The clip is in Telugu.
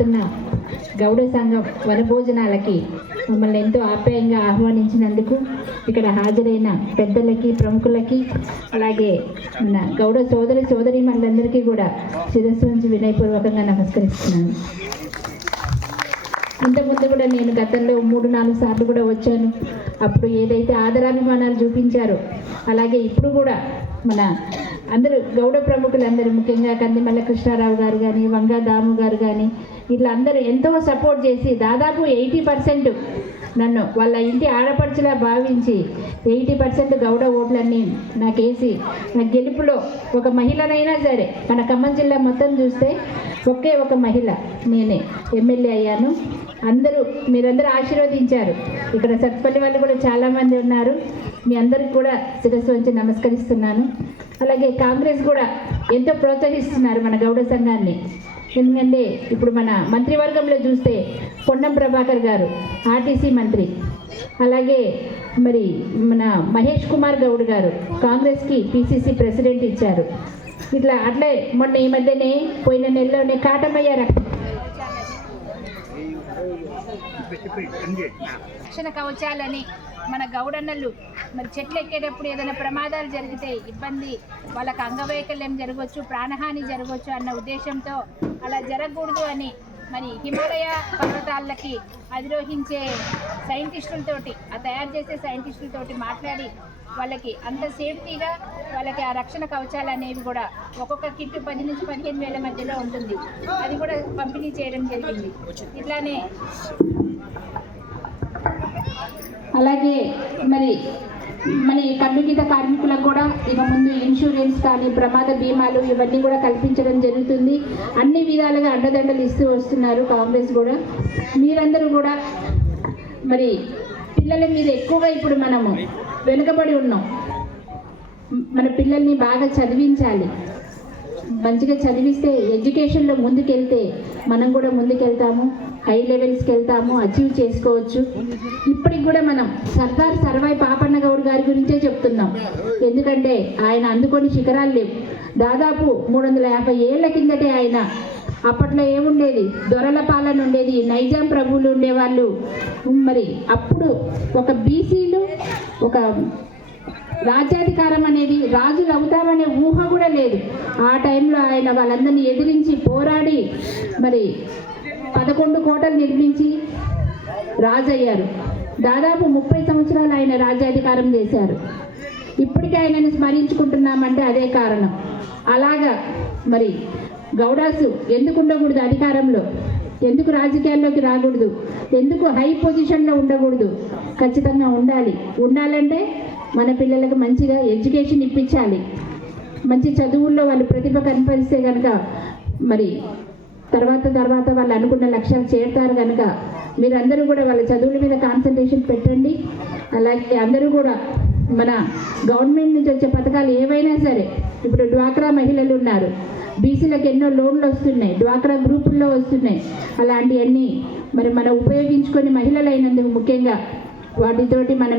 జరుగుతున్న గౌడ సంఘం వనభోజనాలకి మమ్మల్ని ఎంతో ఆప్యాయంగా ఆహ్వానించినందుకు ఇక్కడ హాజరైన పెద్దలకి ప్రముఖులకి అలాగే మన గౌడ సోదరి సోదరి మనందరికీ కూడా శిరస్సు నుంచి వినయపూర్వకంగా నమస్కరిస్తున్నాను. ఇంతకుముందు కూడా నేను గతంలో మూడు నాలుగు సార్లు కూడా వచ్చాను. అప్పుడు ఏదైతే ఆదరాభిమానాలు చూపించారో అలాగే ఇప్పుడు కూడా మన అందరూ గౌడ ప్రముఖులందరూ ముఖ్యంగా కందిమల్ల కృష్ణారావు గారు కానీ వంగా దాము గారు కానీ వీళ్ళందరూ ఎంతో సపోర్ట్ చేసి దాదాపు ఎయిటీ పర్సెంట్ నన్ను వాళ్ళ ఇంటి ఆడపడుచులా భావించి ఎయిటీ పర్సెంట్ గౌడ ఓట్లన్నీ నాకేసి నా గెలుపులో ఒక మహిళనైనా సరే మన ఖమ్మం జిల్లా మొత్తం చూస్తే ఒకే ఒక మహిళ నేనే ఎమ్మెల్యే అయ్యాను. అందరూ మీరందరూ ఆశీర్వదించారు. ఇక్కడ సత్పల్లి వాళ్ళు కూడా చాలామంది ఉన్నారు. మీ అందరికి కూడా శిరస్సు వంచి నమస్కరిస్తున్నాను. అలాగే కాంగ్రెస్ కూడా ఎంతో ప్రోత్సహిస్తున్నారు మన గౌడ సంఘాన్ని. ఎందుకంటే ఇప్పుడు మన మంత్రివర్గంలో చూస్తే పొన్నం ప్రభాకర్ గారు ఆర్టీసీ మంత్రి. అలాగే మరి మన మహేష్ కుమార్ గౌడ్ గారు కాంగ్రెస్కి పిసిసి ప్రెసిడెంట్ ఇచ్చారు. ఇట్లా అట్లే మొన్న ఈ మధ్యనే పోయిన నెలలోనే కాటమయ్య రక్షణ కవచాలని మన గౌడన్నలు మరి చెట్లు ఎక్కేటప్పుడు ఏదైనా ప్రమాదాలు జరిగితే ఇబ్బంది వాళ్ళకి అంగవైకల్యం జరగవచ్చు ప్రాణహాని జరగవచ్చు అన్న ఉద్దేశంతో అలా జరగకూడదు అని మరి హిమాలయ పర్వతాలకి అధిరోహించే సైంటిస్టులతోటి ఆ తయారు చేసే సైంటిస్టులతోటి మాట్లాడి వాళ్ళకి అంత సేఫ్టీగా వాళ్ళకి ఆ రక్షణ కవచాలు అనేవి కూడా ఒక్కొక్క కిట్ పది నుంచి పదిహేను వేల మధ్యలో ఉంటుంది. అది కూడా పంపిణీ చేయడం జరిగింది. ఇట్లానే అలాగే మరి మన కన్నుగీత కార్మికులకు కూడా ఇక ముందు ఇన్సూరెన్స్ కానీ ప్రమాద బీమాలు ఇవన్నీ కూడా కల్పించడం జరుగుతుంది. అన్ని విధాలుగా అండదండలు ఇస్తూ వస్తున్నారు కాంగ్రెస్ కూడా. మీరందరూ కూడా మరి పిల్లల మీద ఎక్కువగా ఇప్పుడు మనము వెనుకబడి ఉన్నాం. మన పిల్లల్ని బాగా చదివించాలి. మంచిగా చదివిస్తే ఎడ్యుకేషన్లో ముందుకెళ్తే మనం కూడా ముందుకెళ్తాము హై లెవెల్స్కి వెళ్తాము అచీవ్ చేసుకోవచ్చు. ఇప్పటికి కూడా మనం సర్దార్ సర్వాయి పాపన్న గౌడ్ గారి గురించే చెప్తున్నాం. ఎందుకంటే ఆయన అందుకొని శిఖరాలు లేవు. దాదాపు మూడు వందల యాభై ఏళ్ళ కిందటే ఆయన అప్పట్లో ఏముండేది? దొరల పాలన ఉండేది నైజాం ప్రభువులు ఉండేవాళ్ళు. మరి అప్పుడు ఒక బీసీలు ఒక రాజ్యాధికారం అనేది రాజులు అవుతామనే ఊహ కూడా లేదు. ఆ టైంలో ఆయన వాళ్ళందరినీ ఎదిరించి పోరాడి మరి పదకొండు కోటలు నిర్మించి రాజు అయ్యారు దాదాపు ముప్పై సంవత్సరాలు ఆయన రాజ్యాధికారం చేశారు. ఇప్పటికీ ఆయనని స్మరించుకుంటున్నామంటే అదే కారణం. అలాగా మరి గౌడాసు ఎందుకు ఉండకూడదు అధికారంలో? ఎందుకు రాజకీయాల్లోకి రాకూడదు? ఎందుకు హై పొజిషన్లో ఉండకూడదు? ఖచ్చితంగా ఉండాలి. ఉండాలంటే మన పిల్లలకు మంచిగా ఎడ్యుకేషన్ ఇప్పించాలి. మంచి చదువుల్లో వాళ్ళు ప్రతిభ కనపరిస్తే కనుక మరి తర్వాత తర్వాత వాళ్ళు అనుకున్న లక్ష్యాలు చేరుతారు కనుక మీరందరూ కూడా వాళ్ళ చదువుల మీద కాన్సన్ట్రేషన్ పెట్టండి. అలాగే అందరూ కూడా మన గవర్నమెంట్ నుంచి వచ్చే పథకాలు ఏవైనా సరే ఇప్పుడు డ్వాక్రా మహిళలు ఉన్నారు. బీసీలకు ఎన్నో లోన్లు వస్తున్నాయి డ్వాక్రా గ్రూపుల్లో వస్తున్నాయి. అలాంటివన్నీ మరి మనం ఉపయోగించుకొని మహిళలైనందుకు ముఖ్యంగా వాటితోటి మనం